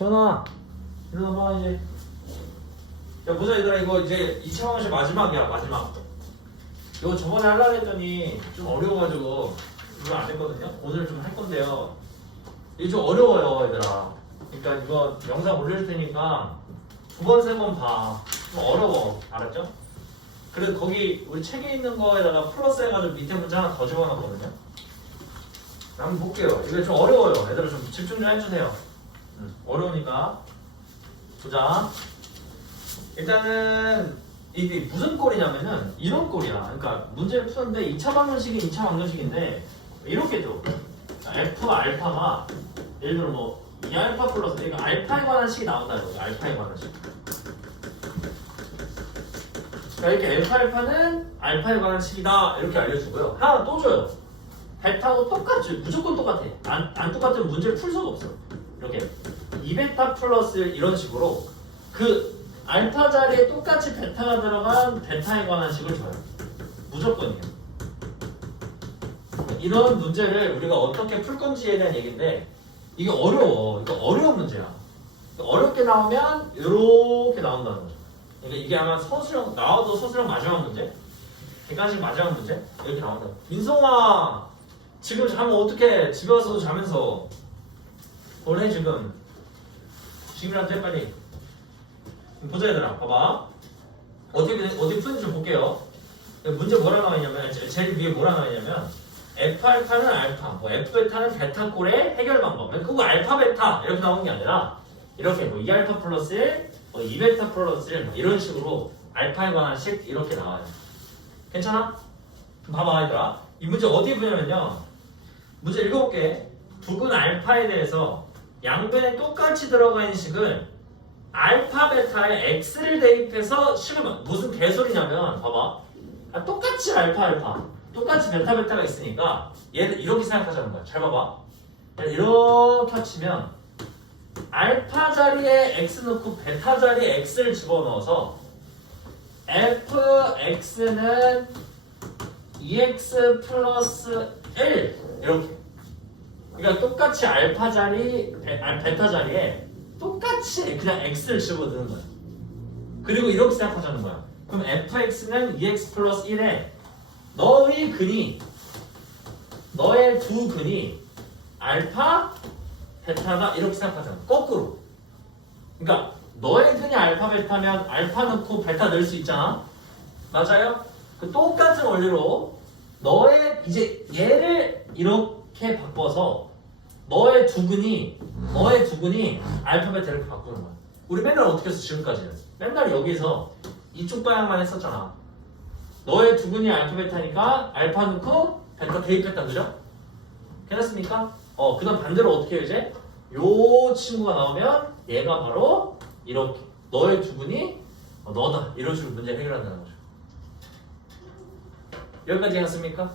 천아 일어나봐 이제. 야 보자 얘들아 이거 이제 2차 방식 마지막이야 마지막. 이거 저번에 하려고 했더니 좀 어려워가지고 이거 안 했거든요. 오늘 좀 할 건데요. 이게 좀 어려워요 얘들아. 그러니까 이거 영상 올릴 테니까 두 번 세 번 봐. 좀 어려워 알았죠? 그래서 거기 우리 책에 있는 거에다가 플러스 해가지고 밑에 문제 하나 더 집어넣었거든요. 한번 볼게요. 이게 좀 어려워요. 얘들아 좀 집중 좀 해주세요 음, 어려우니까. 보자. 일단은 이게 무슨 꼴이냐면은 이런 꼴이야. 그러니까 문제를 푸는데 2차 방정식이 2차 방정식인데 이렇게 줘. F 알파가 예를 들어 뭐 2알파 플러스 그러니까 알파에 관한 식이 나온다 이거 알파에 관한 식. 그러니까 이렇게 F 알파는 알파에 관한 식이다. 이렇게 알려주고요. 하나 또 줘요. 베타하고 똑같죠 무조건 똑같아. 안, 안 똑같으면 문제를 풀 수가 없어 이렇게 2베타 플러스 이런 식으로 그 알파 자리에 똑같이 베타가 들어간 베타에 관한 식을 줘요. 무조건이에요. 이런 문제를 우리가 어떻게 풀 건지에 대한 얘기인데 이게 어려워. 이거 어려운 문제야. 어렵게 나오면 이렇게 나온다는 거죠. 그러니까 이게 아마 서술형 나와도 서술형 마지막 문제? 객관식 마지막 문제? 이렇게 나온다 민성아 지금 자면 어떻게 집에 와서도 자면서 보내 지금 지금이라도 해 빨리 보자 얘들아 봐봐 어디 어디 푸는지 좀 볼게요 문제 뭐라 나와 있냐면 제- 제일 위에 뭐라 나와 있냐면 F 알파는 알파, 뭐 F 베타는 베타 꼴의 해결 방법. 그거 알파 베타 이렇게 나오는 게 아니라 이렇게 뭐 2알파 플러스 1, 뭐 2베타 플러스 1뭐 이런 식으로 알파에 관한 식 이렇게 나와요. 괜찮아? 봐봐 얘들아. 이 문제 어디에 보냐면요. 문제 읽어볼게. 두근 알파에 대해서 양변에 똑같이 들어가 있는 식을 알파 베타에 x를 대입해서 식을 만- 무슨 개소리냐면 봐봐. 아, 똑같이 알파 알파 똑같이 베타 베타가 있으니까 얘를 이렇게 생각하자는 거야. 잘 봐봐. 이렇게 합치면 알파 자리에 x 넣고 베타 자리에 x를 집어넣어서 fx는 2x 플러스 1 이렇게 그러니까 똑같이 알파 자리 베, 아, 자리에 똑같이 그냥 x를 집어넣는 거야. 그리고 이렇게 생각하자는 거야. 그럼 fx는 2x 플러스 1에 너의 근이 너의 두 근이 알파 베타다 이렇게 생각하잖아. 거꾸로. 그러니까 너의 근이 알파 베타면 알파 넣고 베타 넣을 수 있잖아. 맞아요? 그 똑같은 원리로 너의 이제 얘를 이렇게 바꿔서 너의 두 근이 너의 두 근이 알파 베타를 이렇게 바꾸는 거야. 우리 맨날 어떻게 했어 지금까지는? 맨날 여기서 이쪽 방향만 했었잖아. 너의 두 근이 알파 베타니까 알파 넣고 베타 대입했다 그죠? 괜찮습니까? 어 그 다음 반대로 어떻게 해요 이제? 요 친구가 나오면 얘가 바로 이렇게 너의 두 근이 어, 너다 이런 식으로 문제 해결한다는 거죠. 여기까지 괜찮습니까?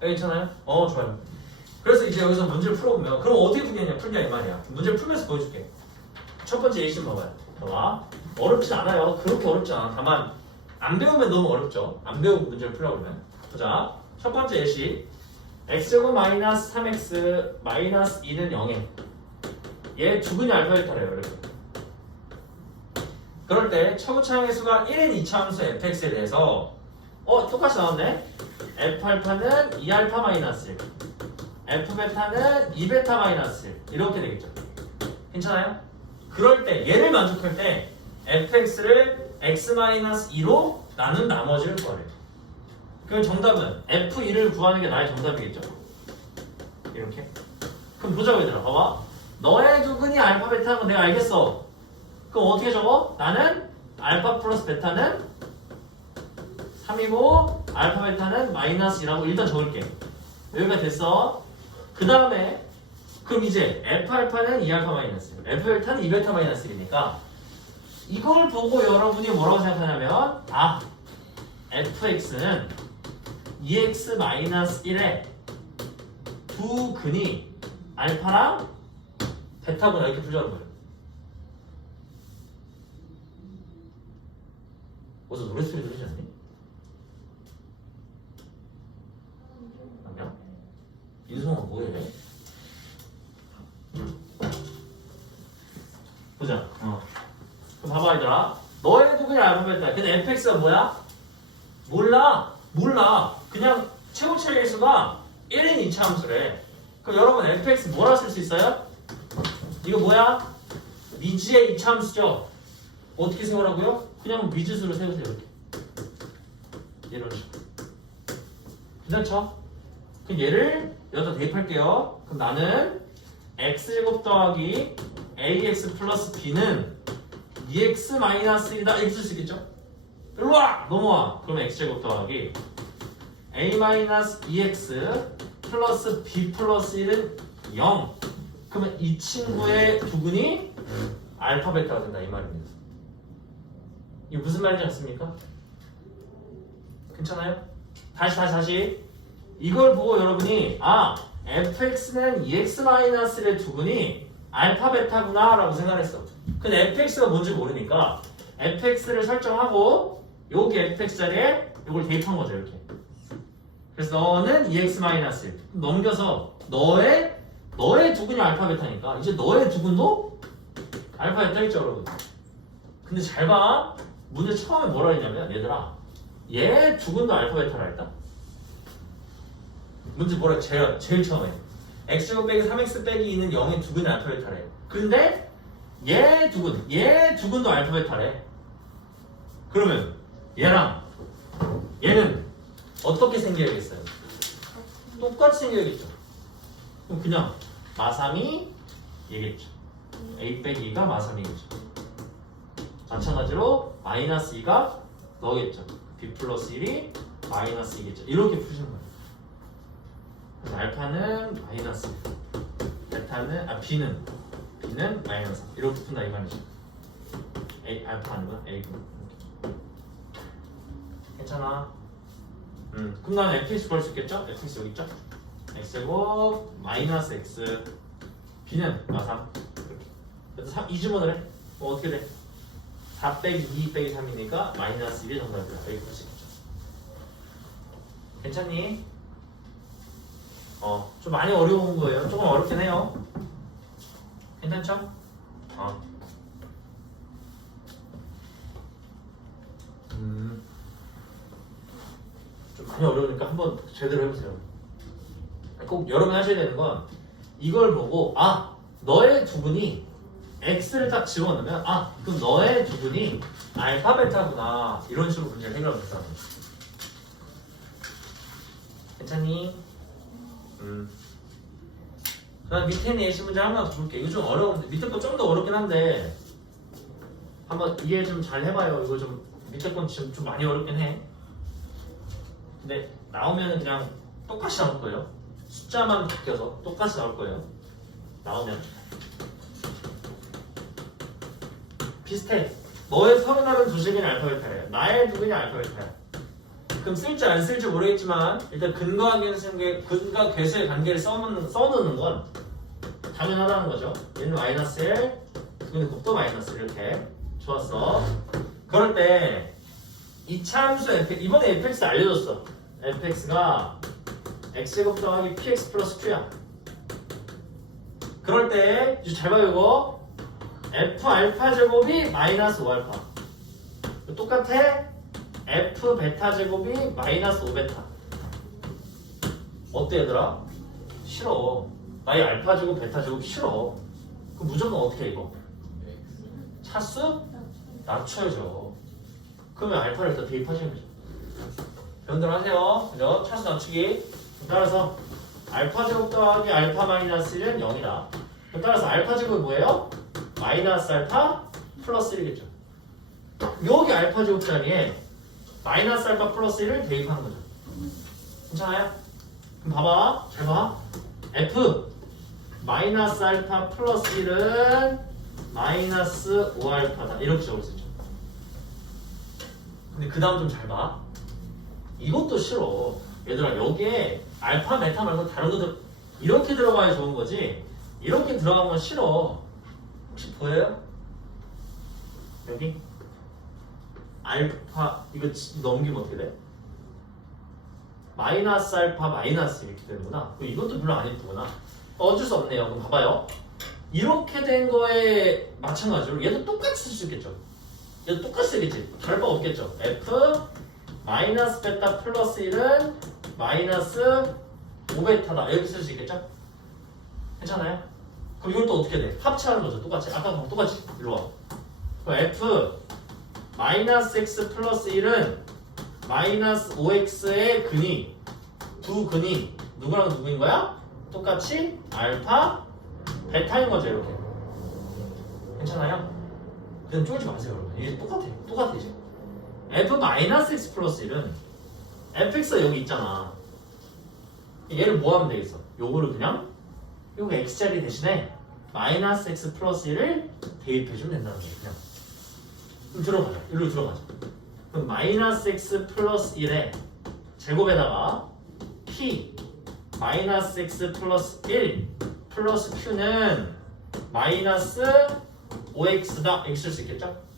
괜찮아요? 어 좋아요. 그래서 이제 여기서 문제를 풀어보면 그럼 어떻게 풀겠냐 풀냐 이 말이야. 문제를 풀면서 보여줄게. 첫 번째 예시 봐봐요. 봐봐. 어렵지 않아요. 그렇게 어렵지 않아. 다만 안 배우면 너무 어렵죠. 안 배우고 문제를 풀려고 그러면. 보자. 첫 번째 예시. x제곱 마이너스 3x 마이너스 2는 0에 얘 두근이 알파 베타래요. 이렇게. 그럴 때 최고 차항의 수가 1인 2차함수 fx에 대해서 어 똑같이 나왔네. f 알파는 2 알파 마이너스 1 f 베타는 2 베타 마이너스 1 이렇게 되겠죠. 괜찮아요? 그럴 때 얘를 만족할 때 fx를 x-2로 나눈 나머지를 구하래요. 그럼 정답은 f2를 구하는 게 나의 정답이겠죠? 이렇게. 그럼 보자고 얘들아. 봐봐. 너의 두근이 알파 베타인 건 내가 알겠어. 그럼 어떻게 적어? 나는 알파 플러스 베타는 3이고 알파 베타는 마이너스 2라고 일단 적을게. 여기가 됐어. 그 다음에 그럼 이제 f 알파는 2알파 마이너스 1, f 베타는 2베타 마이너스 1이니까 이걸 보고 여러분이 뭐라고 생각하냐면 아 fx는 2x 마이너스 1에 두 근이 알파랑 베타구나 이렇게 풀자는 거예요. 어디서 노래소리 들리지 않니? 아니야? 인성아 뭐해? 보자. 어. 그럼 봐봐 얘들아. 너희도 그냥 알고 있다. 근데 fx가 뭐야? 몰라. 몰라. 그냥 최고치의 일수가 1인 이차함수래. 그럼 여러분 fx 뭐라 쓸 수 있어요? 이거 뭐야? 미지의 이차함수죠. 어떻게 세우라고요? 그냥 미지수로 세우세요 이렇게. 이런 식으로. 괜찮죠? 그럼 얘를 여기다 대입할게요. 그럼 나는 x제곱 더하기 ax 플러스 b는 2x 마이너스 1이다 이렇게 쓸수 있겠죠? 일로 와! 넘어와! 그럼 x제곱 더하기 a 마이너스 2x 플러스 b 플러스 1은 0 그러면 이 친구의 두근이 알파 베타가 된다 이 말입니다 이게 무슨 말인지 아십니까? 괜찮아요? 다시 다시 다시 이걸 보고 여러분이 아 fx는 2x-1의 두근이 알파 베타구나 라고 생각했어 근데 fx가 뭔지 모르니까 fx를 설정하고 여기 fx 자리에 이걸 대입한 거죠 이렇게. 그래서 너는 2x-1 넘겨서 너의 너의 두근이 알파 베타니까 이제 너의 두근도 알파 베타겠죠 여러분 근데 잘봐. 문제 처음에 뭐라 했냐면 얘들아 얘 두근도 알파 베타라 했다. 문제 뭐라 제일, 제일 처음에. x제곱 빼기 3x 빼기 2는 0의 두근이 알파 베타래. 근데 얘 두근 얘 두근도 알파 베타래. 그러면 얘랑 얘는 어떻게 생겨야겠어요? 똑같이 생겨야겠죠. 그럼 그냥 마삼이 얘겠죠. A 빼기 2가 마삼이겠죠. 마찬가지로 마이너스 2가 너겠죠. B 플러스 1이 마이너스 2겠죠. 이렇게 푸시는 거예요. 그래서 알파는 마이너스 베타는 아 b는 b는 마이너스 이렇게 푼다 이 말이죠. A 알파 아니고 a 괜찮아 음 그럼 난 fx 구할 수 있겠죠 fx 여기 있죠 x제곱 마이너스 x b는 마삼 이렇게 그래서 3, 2주문을 해 어, 어떻게 돼? 4 빼기 2 빼기 3이니까 마이너스 1이 정답이야 여기 풀수 있겠죠 괜찮니? 어, 좀 많이 어려운 거예요. 조금 어렵긴 해요. 괜찮죠? 어. 음. 좀 많이 어려우니까 한번 제대로 해보세요. 꼭 여러분 하셔야 되는 건 이걸 보고 아 너의 두근이 x를 딱 집어넣으면 아 그럼 너의 두근이 알파 베타구나 이런 식으로 문제를 거죠. 괜찮니? 음. 그다음 밑에 있는 예시 문제 하나 볼게. 이거 좀 어려운데 밑에 거 좀 더 어렵긴 한데 한번 이해 좀 잘 해봐요. 이거 좀 밑에 건 지금 좀 많이 어렵긴 해. 근데 나오면 그냥 똑같이 나올 거예요. 숫자만 바뀌어서 똑같이 나올 거예요. 나오면 비슷해. 너의 서른알은 두식이 알파베타래. 나의 두근이 알파베타야. 그럼 쓸지 안 쓸지 모르겠지만 일단 근거와 계수의 근과 계수의 관계를 써놓는, 써놓는 건 당연하다는 거죠. 얘는 마이너스 1, 근데 곱도 마이너스 1 이렇게 좋았어. 그럴 때이 참수 f 이번에 fx 알려줬어. Fx가 x제곱 더하기 px 플러스 q야. 그럴 때 잘 봐요 이거 f 알파 제곱이 마이너스 5 알파 똑같아 f 베타 제곱이 마이너스 5 베타 어때 얘들아? 싫어 나의 알파 제곱 베타 제곱 싫어 그럼 무조건 어떻게 해 이거? 차수? 낮춰야죠 그러면 알파를 일단 대입하시는 거죠 변들 하세요 그죠? 차수 낮추기 따라서 알파 제곱 더하기 알파 마이너스 1은 0이다 따라서 알파 제곱이 뭐예요? 마이너스 알파 플러스 1이겠죠 여기 알파 제곱 자리에 마이너스 알파 플러스 1을 대입하는 거죠. 괜찮아요? 그럼 봐봐. 잘 봐. F 마이너스 알파 플러스 1은 마이너스 5알파다. 이렇게 적을 수 있죠. 근데 그 다음 좀 잘 봐. 이것도 싫어. 얘들아 여기에 알파 베타 말고 다른 것들 이렇게 들어가야 좋은 거지. 이렇게 들어가면 싫어. 혹시 보여요? 여기? 알파 이거 지- 넘기면 어떻게 돼? 마이너스 알파 마이너스 이렇게 되는구나. 이것도 별로 안 예쁘구나. 어쩔 수 없네요. 그럼 봐봐요. 이렇게 된 거에 마찬가지로 얘도 똑같이 쓸 수 있겠죠. 얘도 똑같이 되겠지. 다를 바가 없겠죠. f 마이너스 베타 플러스 1은 마이너스 5베타다. 이렇게 쓸 수 있겠죠? 괜찮아요? 그럼 이걸 또 어떻게 돼? 합체하는 거죠. 똑같이. 아까랑 똑같이. 일로 와. 그럼 f 마이너스 x 플러스 1은 마이너스 5x의 근이 두 근이 누구랑 누구인 거야? 똑같이 알파 베타인 거죠 이렇게 괜찮아요? 그냥 쫄지 마세요 여러분 이게 똑같아 똑같아 이제 f 마이너스 x 플러스 1은 fx가 여기 있잖아. 얘를 뭐 하면 되겠어? 요거를 그냥 요거 x자리 대신에 마이너스 x 플러스 1을 대입해주면 된다는 거예요 그냥. 그럼 들어가자. 일로 들어가자. 그럼 마이너스 x 플러스 1에 제곱에다가 p 마이너스 x 플러스 1 플러스 q는 마이너스 5x다. X일 수 있겠죠?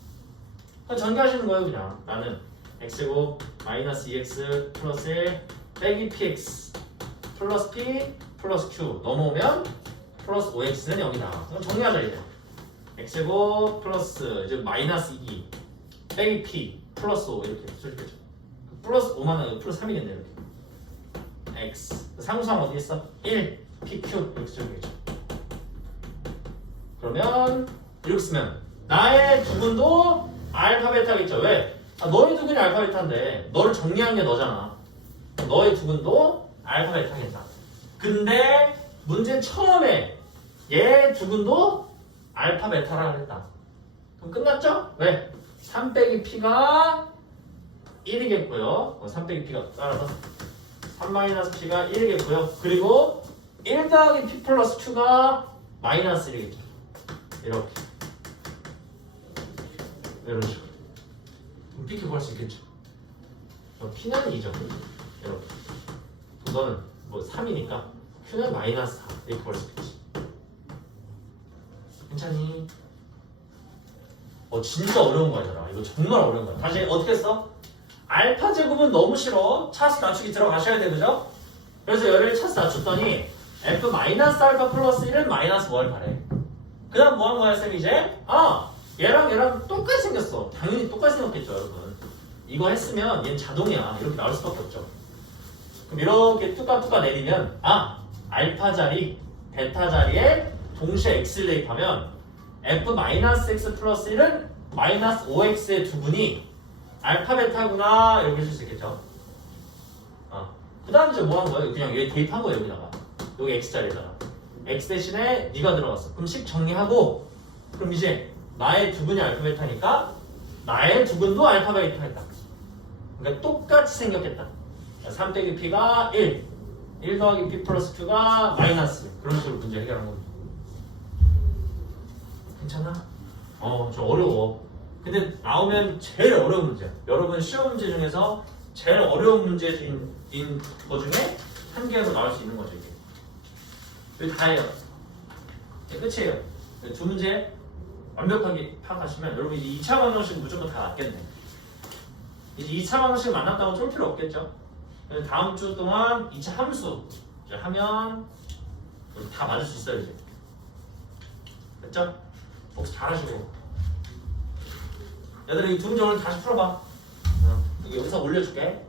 그럼 전개하시는 거예요 그냥. 나는 x제곱 마이너스 2x 플러스 1 빼기 px 플러스 p 플러스 q 넘어오면 플러스 5x는 여기다. 그럼 정리하자 이제. x제곱 플러스 이제 마이너스 2 빼기 p 플러스 5 이렇게 쓸겠죠 플러스 5만 플러스 3이겠네 이렇게. x. 상수항 어디 있어? 1 pq 이렇게 쓰겠죠 그러면 이렇게 쓰면 나의 두근도 알파 베타겠죠. 왜? 아, 너의 두근이 알파 베타인데 너를 정리한 게 너잖아. 너의 두근도 알파 베타겠다. 근데 문제 처음에 얘 두근도 알파 베타라 그랬다. 그럼 끝났죠? 왜? 3 빼기 p가 1이겠고요. 3 빼기 p가 따라서 3 마이너스 p가 1이겠고요. 그리고 1 더하기 p 플러스 q가 마이너스 1이겠죠. 이렇게 이런 식으로. q 구할 수 있겠죠. p는 2죠 이렇게 너는 뭐 3이니까 q는 마이너스 4 이렇게 구할 수 있겠지. 괜찮니? 어 진짜 어려운 거 아니라 이거 정말 어려운 거야. 다시 어떻게 써? 알파 제곱은 너무 싫어. 차수 낮추기 들어가셔야 돼. 그죠? 그래서 열을 차수 낮췄더니 f 마이너스 알파 플러스 1은 마이너스 5알파래? 그 다음 뭐 한 거야 쌤 이제? 아 얘랑 얘랑 똑같이 생겼어. 당연히 똑같이 생겼겠죠 여러분. 이거 했으면 얘는 자동이야. 이렇게 나올 수밖에 없죠. 그럼 이렇게 뚜까뚜까 내리면 아 알파 자리 베타 자리에 동시에 x를 대입하면 f 마이너스 x 플러스 1은 마이너스 5x의 두 분이 알파 베타구나. 이렇게 쓸 수 있겠죠? 어. 그 다음 이제 뭐 한 거야? 그냥 여기 대입한 거야 여기다가. 여기 x 자리에다가. X 대신에 네가 들어갔어. 그럼 식 정리하고 그럼 이제 나의 두 분이 알파 베타니까 나의 두 분도 알파 베타겠다 그러니까 똑같이 생겼겠다 3 빼기 p가 1 1 더하기 p 플러스 q가 마이너스 그런 식으로 문제 해결한 겁니다 괜찮아? 어, 좀 어려워. 근데 나오면 제일 어려운 문제야. 여러분 시험 문제 중에서 제일 어려운 문제인 인 거 중에 한 개에서 나올 수 있는 거죠, 이게. 여기 다예요. 네, 끝이에요. 네, 두 문제 완벽하게 파악하시면 여러분 이제 2차 방정식 무조건 다 맞겠네. 이제 2차 방정식 만났다고 쫄 필요 없겠죠? 다음 주 동안 2차 함수 하면 다 맞을 수 있어요, 이제. 됐죠? 복습 잘하시고 얘들아 이 두 문제 오늘 다시 풀어봐 어, 여기 영상 올려줄게